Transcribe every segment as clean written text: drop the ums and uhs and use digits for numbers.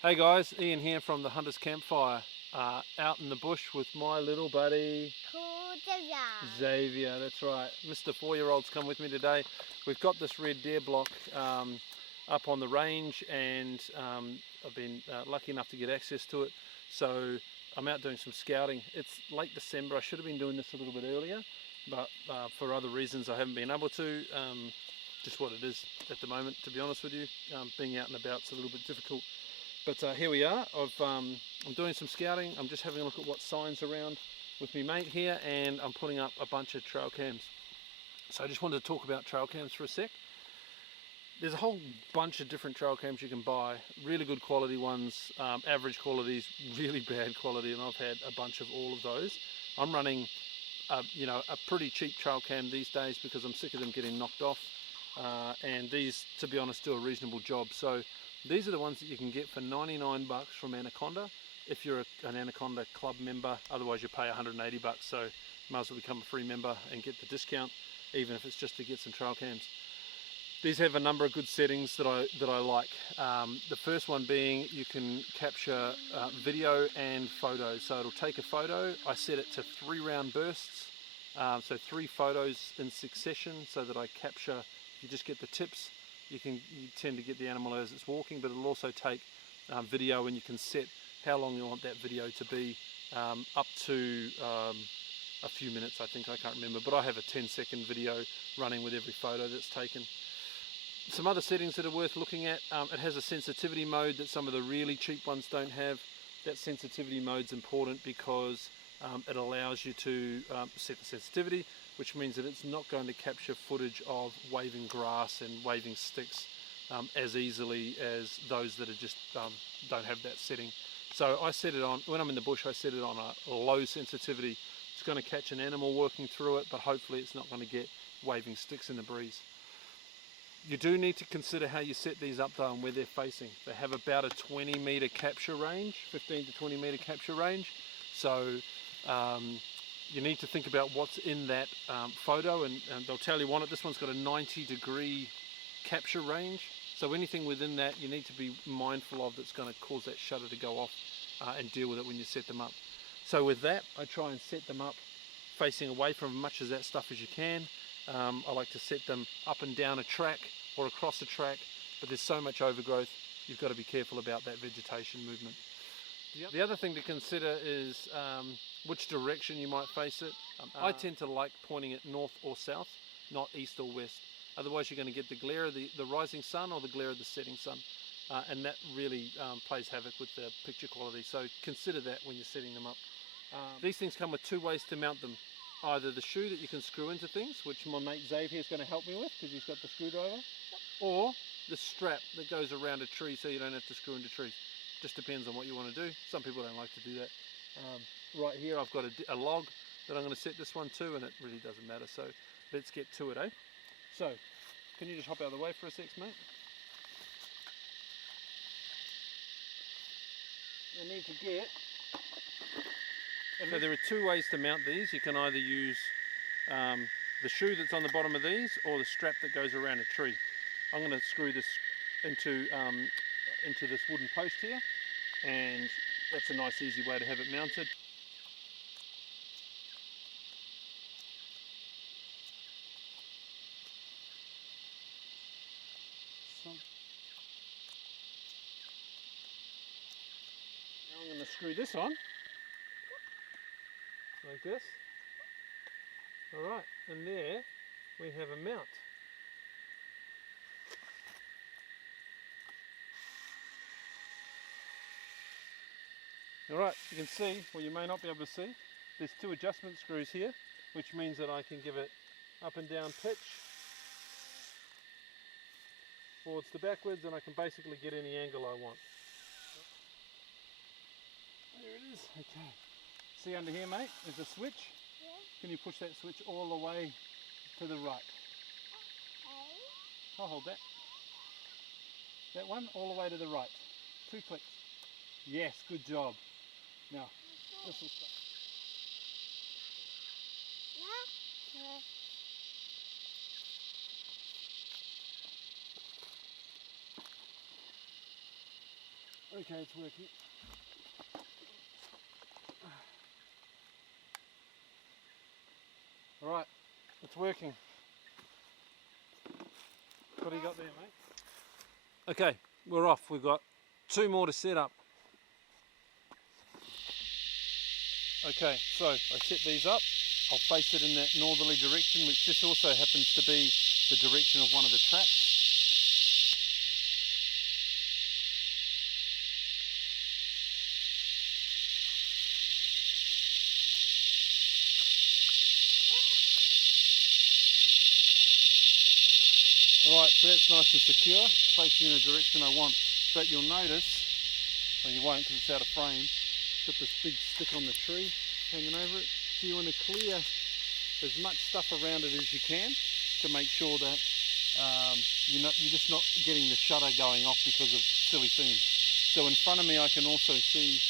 Hey guys, Ian here from the Hunter's Campfire, out in the bush with my little buddy Xavier. That's right, Mr. 4-year-old's come with me today. We've got this red deer block up on the range, and I've been lucky enough to get access to it, so I'm out doing some scouting. It's late December. I should have been doing this a little bit earlier, but for other reasons I haven't been able to. Just what it is at the moment, to be honest with you. Being out and about's a little bit difficult. But here we are. I'm doing some scouting. I'm just having a look at what signs around with my mate here, and I'm putting up a bunch of trail cams. So I just wanted to talk about trail cams for a sec. There's a whole bunch of different trail cams you can buy. Really good quality ones, average qualities, really bad quality, and I've had a bunch of all of those. I'm running a pretty cheap trail cam these days because I'm sick of them getting knocked off, and these, to be honest, do a reasonable job. So these are the ones that you can get for 99 bucks from Anaconda if you're an Anaconda club member. Otherwise you pay 180 bucks, so you might as well become a free member and get the discount, even if it's just to get some trail cams. These have a number of good settings that I like. The first one being you can capture video and photos. So it'll take a photo. I set it to 3-round bursts, so 3 photos in succession, so that I capture. You just get the tips. You tend to get the animal as it's walking, but it'll also take video, and you can set how long you want that video to be, up to a few minutes, I think. I can't remember, but I have a 10-second video running with every photo that's taken. Some other settings that are worth looking at: it has a sensitivity mode that some of the really cheap ones don't have. That sensitivity mode's important because it allows you to set the sensitivity, which means that it's not going to capture footage of waving grass and waving sticks as easily as those that are just don't have that setting. So I set it on, when I'm in the bush, I set it on a low sensitivity. It's going to catch an animal working through it, but hopefully it's not going to get waving sticks in the breeze. You do need to consider how you set these up though, and where they're facing. They have about a 20-meter capture range, 15 to 20-meter capture range. So you need to think about what's in that photo, and they'll tell you on it. This one's got a 90-degree capture range. So anything within that you need to be mindful of that's going to cause that shutter to go off, and deal with it when you set them up. So with that, I try and set them up facing away from as much of that stuff as you can. I like to set them up and down a track or across a track, but there's so much overgrowth, you've got to be careful about that vegetation movement. The other thing to consider is which direction you might face it. I tend to like pointing it north or south, not east or west. Otherwise you're going to get the glare of the rising sun or the glare of the setting sun, and that really plays havoc with the picture quality. So consider that when you're setting them up. These things come with 2 ways to mount them. Either the shoe that you can screw into things, which my mate Xavier is going to help me with because he's got the screwdriver, or the strap that goes around a tree so you don't have to screw into trees. Just depends on what you want to do. Some people don't like to do that. Right here I've got a log that I'm going to set this one to, and it really doesn't matter. So let's get to it, eh? So can you just hop out of the way for a sec, mate? You need to get... So there are 2 ways to mount these. You can either use the shoe that's on the bottom of these, or the strap that goes around a tree. I'm going to screw this into this wooden post here, and that's a nice easy way to have it mounted. So, now I'm going to screw this on like this. Alright, and there we have a mount. Alright, you can see, well you may not be able to see, there's 2 adjustment screws here, which means that I can give it up and down pitch, forwards to backwards, and I can basically get any angle I want. There it is, okay. See under here, mate, there's a switch. Yeah. Can you push that switch all the way to the right? Okay. I'll hold that. That one all the way to the right. 2 clicks. Yes, good job. Now, okay. This will start. Yeah. Okay, it's working. Alright, it's working. What do you got there, mate? Okay, we're off. We've got 2 more to set up. Okay, so I set these up. I'll face it in that northerly direction, which just also happens to be the direction of one of the traps. Alright, so that's nice and secure, facing in the direction I want. But you'll notice, well you won't because it's out of frame, got this big stick on the tree hanging over it. So you want to clear as much stuff around it as you can to make sure that you're just not getting the shutter going off because of silly things. So in front of me I can also see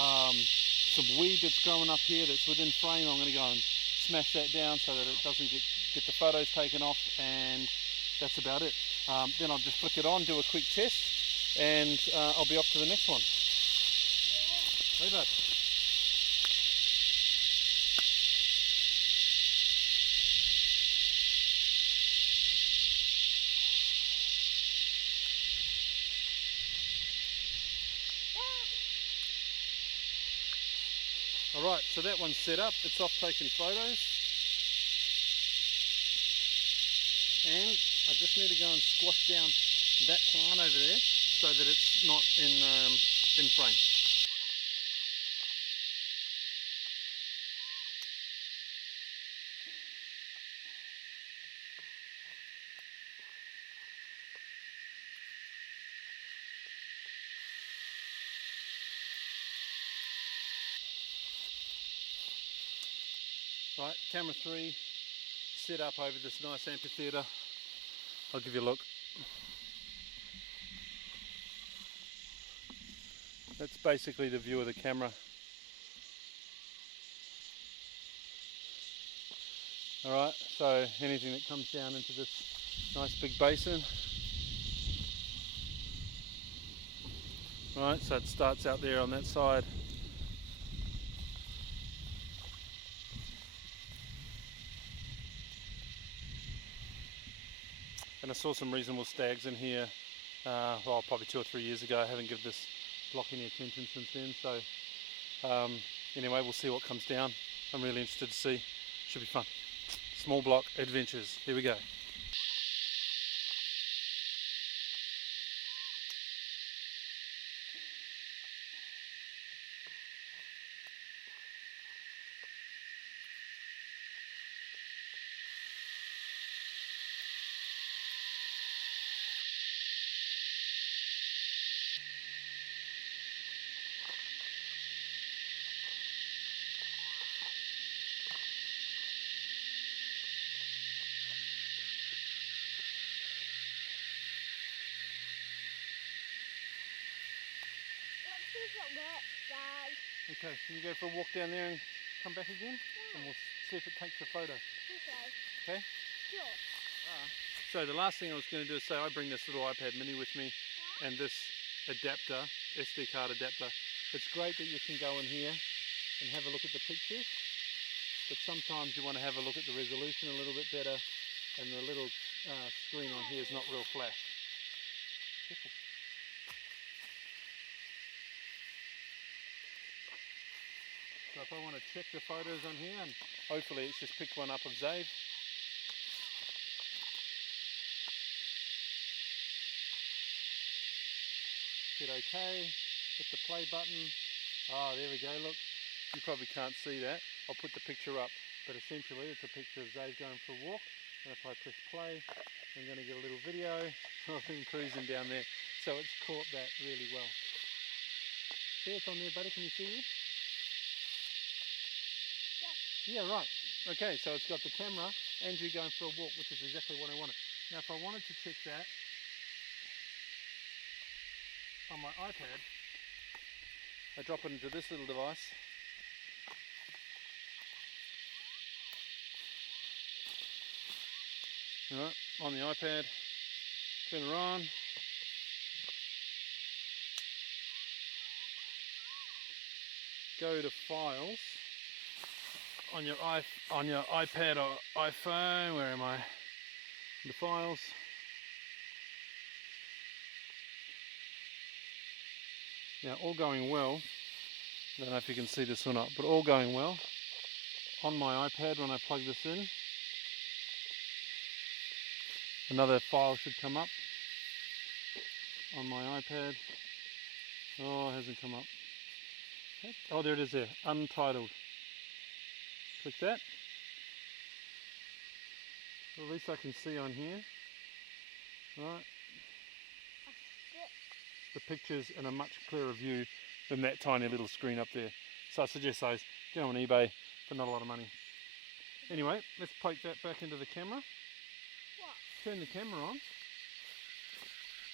some weed that's growing up here that's within frame. I'm going to go and smash that down so that it doesn't get the photos taken off, and that's about it. Then I'll just flick it on, do a quick test, and I'll be off to the next one. Hey, bud. Alright, so that one's set up, it's off taking photos. And I just need to go and squash down that plant over there so that it's not in frame. Right, camera 3 set up over this nice amphitheatre. I'll give you a look. That's basically the view of the camera. Alright, so anything that comes down into this nice big basin. Right, so it starts out there on that side. And I saw some reasonable stags in here, well, probably 2 or 3 years ago. I haven't given this block any attention since then, so anyway, we'll see what comes down. I'm really interested to see. Should be fun. Small block adventures. Here we go. Okay, can you go for a walk down there and come back again? Yeah. And we'll see if it takes a photo. Okay? Okay? Sure. So the last thing I was going to do is say I bring this little iPad mini with me, and this adapter, SD card adapter. It's great that you can go in here and have a look at the pictures, but sometimes you want to have a look at the resolution a little bit better, and the little screen on here is not real flash. Careful. So if I want to check the photos on here, and hopefully it's just picked one up of Zave. Hit OK, hit the play button. Ah, there we go, look. You probably can't see that. I'll put the picture up, but essentially it's a picture of Zave going for a walk. And if I press play, I'm going to get a little video of him cruising down there. So it's caught that really well. See, it's on there, buddy. Can you see me? Yeah, right. Okay, so it's got the camera and you going for a walk, which is exactly what I wanted. Now, if I wanted to check that on my iPad, I drop it into this little device. Right, on the iPad, turn it on. go to Files on your iPad or iPhone. Where am I? The Files. Now, all going well. I don't know if you can see this or not, but all going well. On my iPad, when I plug this in, another file should come up on my iPad. Oh, it hasn't come up. Oh, there it is there, untitled. Click that. Well, at least I can see on here. Right. The picture's in a much clearer view than that tiny little screen up there. So I suggest those, get them on eBay for not a lot of money. Anyway, let's poke that back into the camera. What? Turn the camera on.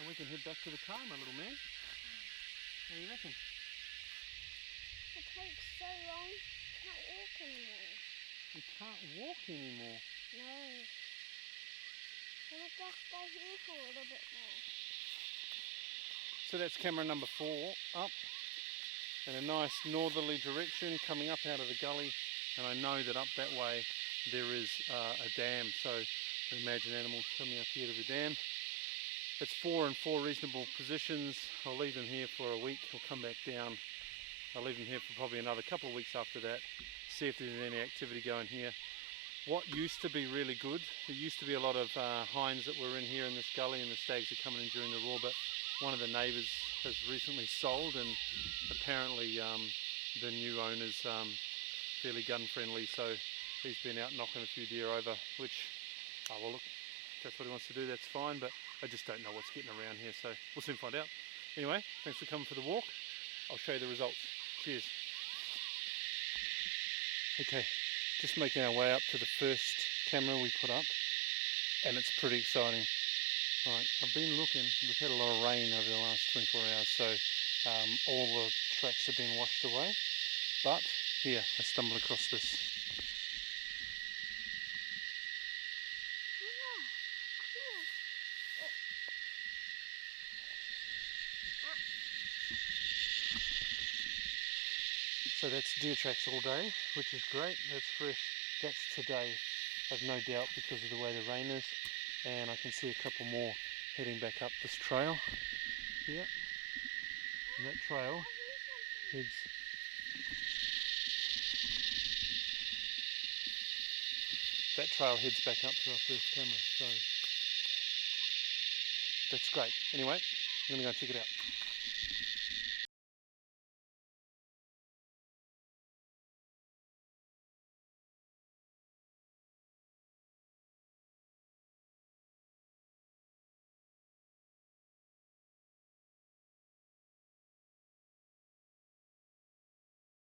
And we can head back to the car, my little man. What do you reckon? It takes so long. I can't walk anymore. You can't walk anymore? No. Can I just stay here for a little bit more? So that's camera number 4 up in a nice northerly direction coming up out of the gully, and I know that up that way there is a dam, so I imagine animals coming up here to the dam. It's 4 in 4 reasonable positions. I'll leave them here for a week. I'll come back down. I'll leave them here for probably another couple of weeks after that, see if there's any activity going here. What used to be really good, there used to be a lot of hinds that were in here in this gully, and the stags are coming in during the roar, but one of the neighbours has recently sold, and apparently the new owner's fairly gun friendly, so he's been out knocking a few deer over, which, oh well, look, if that's what he wants to do, that's fine, but I just don't know what's getting around here, so we'll soon find out. Anyway, thanks for coming for the walk. I'll show you the results. Cheers. Okay, just making our way up to the first camera we put up, and it's pretty exciting. Right, I've been looking, we've had a lot of rain over the last 24 hours, so all the tracks have been washed away, but here, I stumbled across this. So that's deer tracks all day, which is great, that's fresh, that's today, I've no doubt because of the way the rain is, and I can see a couple more heading back up this trail here, and that trail heads back up to our first camera, so that's great. Anyway, I'm going to go check it out.